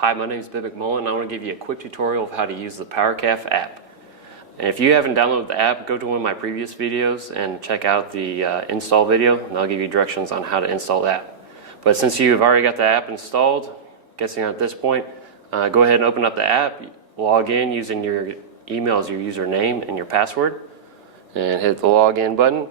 Hi, my name is Ben McMullen, and I want to give you a quick tutorial of how to use the Powercalf app. And if you haven't downloaded the app, go to one of my previous videos and check out the install video, and I'll give you directions on how to install the app. But since you've already got the app installed, guessing at this point, go ahead and open up the app, log in using your email as your username and your password, and hit the login button.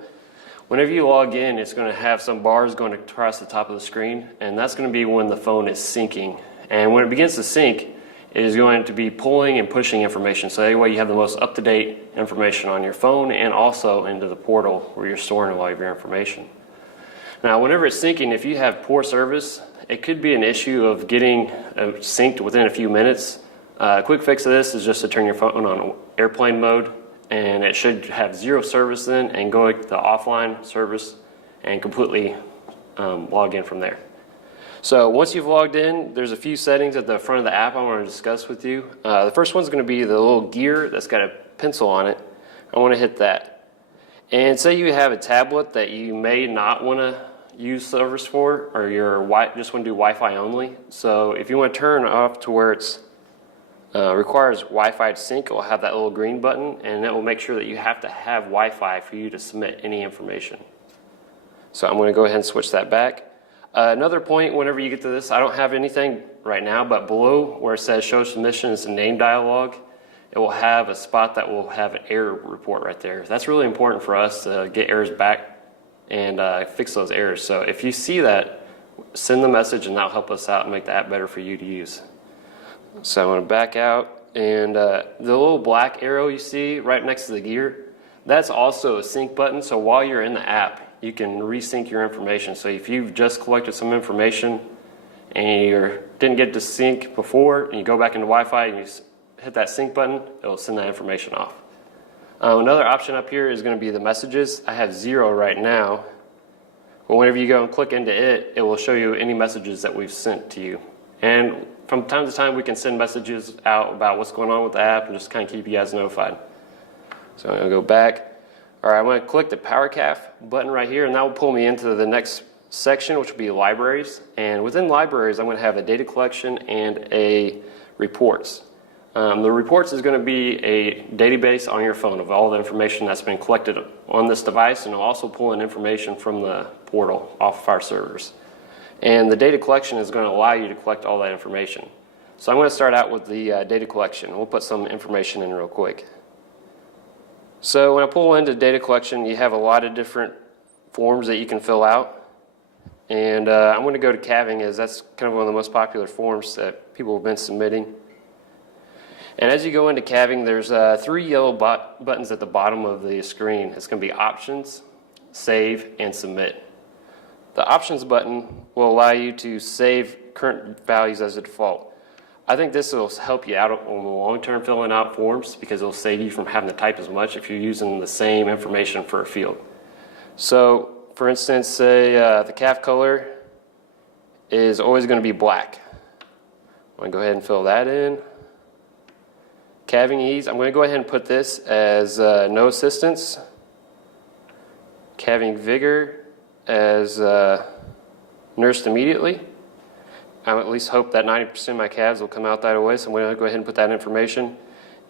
Whenever you log in, it's going to have some bars going across the top of the screen, and that's going to be when the phone is syncing. And when it begins to sync, it is going to be pulling and pushing information. So that way you have the most up-to-date information on your phone and also into the portal where you're storing a lot of your information. Now, whenever it's syncing, if you have poor service, it could be an issue of getting synced within a few minutes. A quick fix of this is just to turn your phone on airplane mode, and it should have zero service then, and go to the offline service and completely log in from there. So once you've logged in, there's a few settings at the front of the app I want to discuss with you. The first one's going to be the little gear that's got a pencil on it. I want to hit that. And say you have a tablet that you may not want to use service for, or you just want to do Wi-Fi only. So if you want to turn off to where it's requires Wi-Fi to sync, it will have that little green button, and it will make sure that you have to have Wi-Fi for you to submit any information. So I'm going to go ahead and switch that back. Another point, whenever you get to this, I don't have anything right now, but below where it says show submission is a name dialog. It will have a spot that will have an error report right there. That's really important for us to get errors back and fix those errors. So if you see that, send the message, and that'll help us out and make the app better for you to use. So I'm going to back out, and the little black arrow you see right next to the gear, that's also a sync button. So while you're in the app, you can resync your information. So if you've just collected some information and you didn't get to sync before, and you go back into Wi-Fi and you hit that sync button, it'll send that information off. Another option up here is going to be the messages. I have 0 right now, but whenever you go and click into it, it will show you any messages that we've sent to you. And from time to time, we can send messages out about what's going on with the app and just kind of keep you guys notified. So I'm going to go back. All right, I'm going to click the Powercalf button right here, and that will pull me into the next section, which will be libraries. And within libraries, I'm going to have a data collection and a reports. The reports is going to be a database on your phone of all the information that's been collected on this device, and it'll also pull in information from the portal off of our servers. And the data collection is going to allow you to collect all that information. So I'm going to start out with the data collection. We'll put some information in real quick. So when I pull into data collection, you have a lot of different forms that you can fill out. And I'm going to go to calving, as that's kind of one of the most popular forms that people have been submitting. And as you go into calving, there's 3 yellow buttons at the bottom of the screen. It's going to be Options, Save, and Submit. The Options button will allow you to save current values as a default. I think this will help you out on the long term filling out forms, because it'll save you from having to type as much if you're using the same information for a field. So for instance, say the calf color is always going to be black. I'm going to go ahead and fill that in. Calving ease, I'm going to go ahead and put this as no assistance. Calving vigor as nursed immediately. I at least hope that 90% of my calves will come out that way, so I'm going to go ahead and put that information.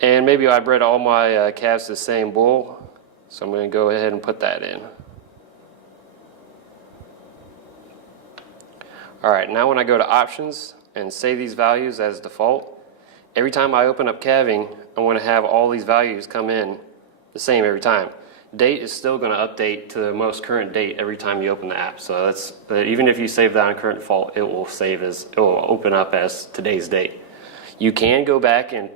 And maybe I bred all my calves to the same bull, so I'm going to go ahead and put that in. Alright, now when I go to Options and save these values as default, every time I open up calving, I want to have all these values come in the same every time. Date is still going to update to the most current date every time you open the app. So that's even if you save that on current default, it will open up as today's date. You can go back and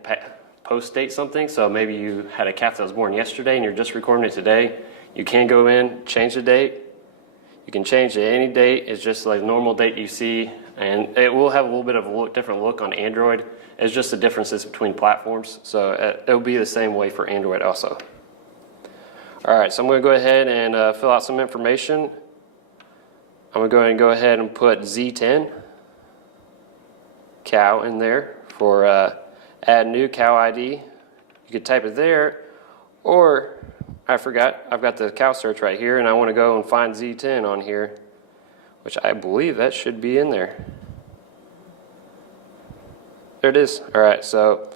post date something. So maybe you had a calf that was born yesterday and you're just recording it today. You can go in, change the date. You can change it any date. It's just like normal date you see, and it will have a little bit of a different look on Android. It's just the differences between platforms. So it'll be the same way for Android also. Alright, so I'm going to go ahead and fill out some information. I'm going to go ahead and put Z10 cow in there for add new cow ID. You could type it there, or I forgot, I've got the cow search right here, and I want to go and find Z10 on here, which I believe that should be in there. there it is. All right, so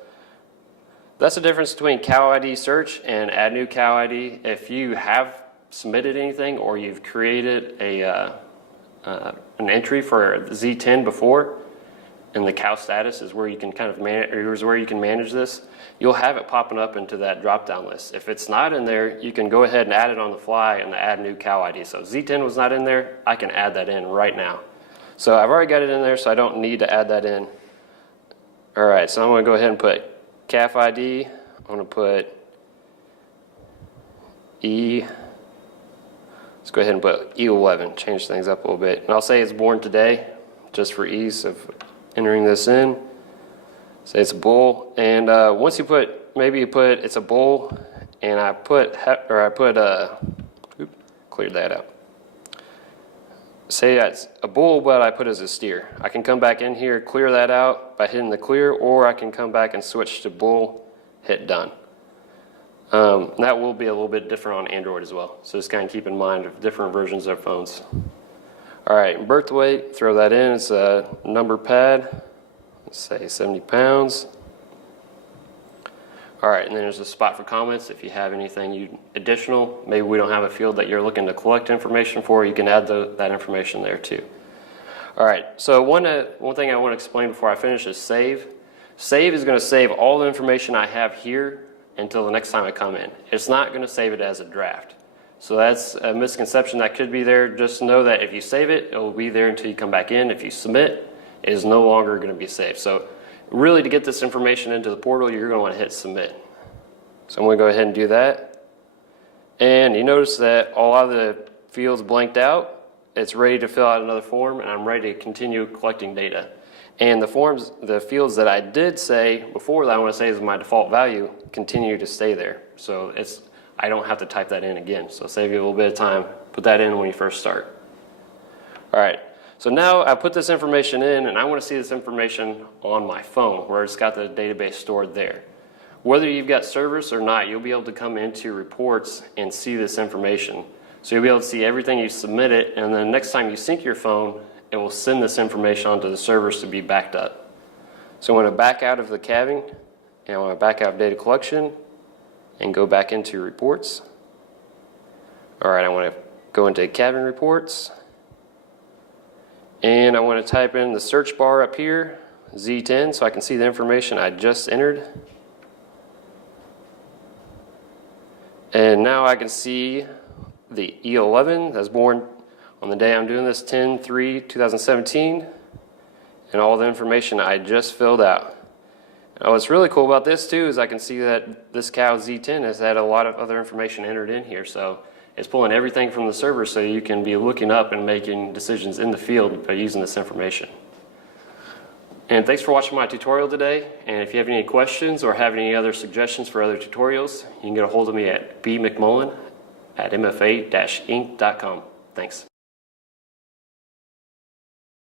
that's the difference between cow ID search and add new cow ID. If you have submitted anything or you've created an entry for Z10 before, and the cow status is where you can kind of manage this, you'll have it popping up into that drop-down list. If it's not in there, you can go ahead and add it on the fly and add new cow ID. So Z10 was not in there, I can add that in right now. So I've already got it in there, so I don't need to add that in. All right, so I'm going to go ahead and put calf ID. I'm going to put E. Let's go ahead and put E11, change things up a little bit. And I'll say it's born today, just for ease of entering this in. Say it's a bull, and once you put, maybe you put it's a bull, and I put, cleared that out. Say it's a bull, but I put as a steer. I can come back in here, clear that out by hitting the clear, or I can come back and switch to bull, hit done. That will be a little bit different on Android as well. So just kind of keep in mind of different versions of phones. All right, birth weight, throw that in. It's a number pad. Let's say 70 pounds. All right, and then there's a spot for comments. If you have anything additional, maybe we don't have a field that you're looking to collect information for, you can add that information there too. All right, so one thing I want to explain before I finish is save. Save is going to save all the information I have here until the next time I come in. It's not going to save it as a draft. So that's a misconception that could be there. Just know that if you save it, it will be there until you come back in. If you submit, it is no longer going to be saved. So really, to get this information into the portal, you're going to want to hit submit. So I'm going to go ahead and do that. And you notice that a lot of the fields blanked out. It's ready to fill out another form, and I'm ready to continue collecting data. And the fields that I did say before that I want to say is my default value continue to stay there. So I don't have to type that in again. So save you a little bit of time. Put that in when you first start. All right. So now I put this information in, and I want to see this information on my phone where it's got the database stored there. Whether you've got service or not, you'll be able to come into reports and see this information. So you'll be able to see everything you submitted, and then next time you sync your phone, it will send this information onto the servers to be backed up. So I want to back out of the calving, and I want to back out of data collection, and go back into reports. All right, I want to go into calving reports. And I want to type in the search bar up here, Z10, so I can see the information I just entered. And now I can see the E11 that's born on the day I'm doing this, 10/3/2017, and all the information I just filled out. Now what's really cool about this too is I can see that this cow Z10 has had a lot of other information entered in here. So it's pulling everything from the server so you can be looking up and making decisions in the field by using this information. And thanks for watching my tutorial today. And if you have any questions or have any other suggestions for other tutorials, you can get a hold of me at bmcmullen@mfa-inc.com. Thanks.